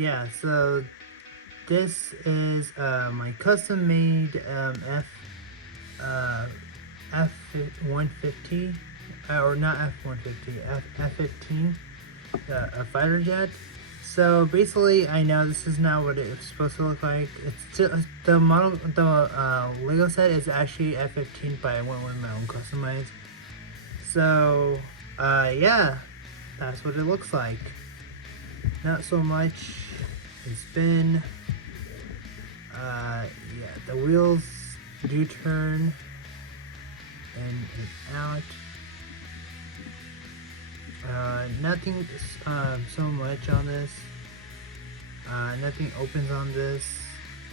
Yeah, so this is my custom made uh, F-150, or not F-150, F-15, a fighter jet. So basically, I know this is not what it's supposed to look like. It's still, the Lego set is actually F-15, but I went with my own customized. So, yeah, that's what it looks like. Not so much in spin. Yeah, the wheels do turn in and out. Nothing so much on this. Nothing opens on this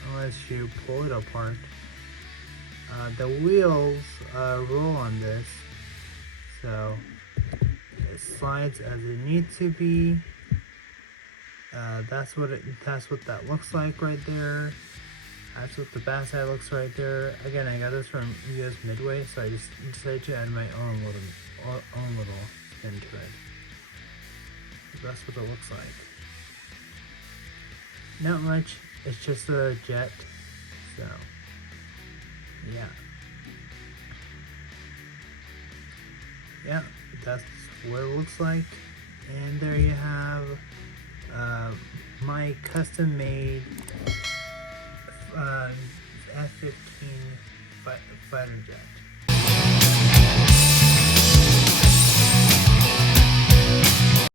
unless you pull it apart. The wheels roll on this, so it slides as it needs to be. That's what that looks like right there. That's what the backside looks right there. Again, I got this from USS Midway, so I just decided to add my own little spin to it. That's what it looks like. Not much. It's just a jet. So, yeah. Yeah, that's what it looks like. And there you have my custom made F-15 fighter jet.